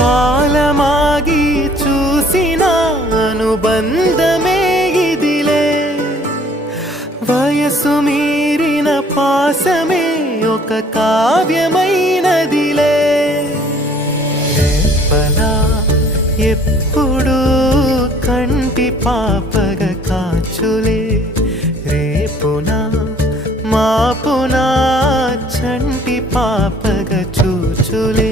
కాలమాగి చూసిన అనుబంధమే ఇదిలే వయసు మీరిన పాసమే ఒక కావ్యమైనదిలే రేపలా ఎప్పుడు కంటి పాపగ కాచులే రేపునా మాపునా చంటి పాపగ చూచులే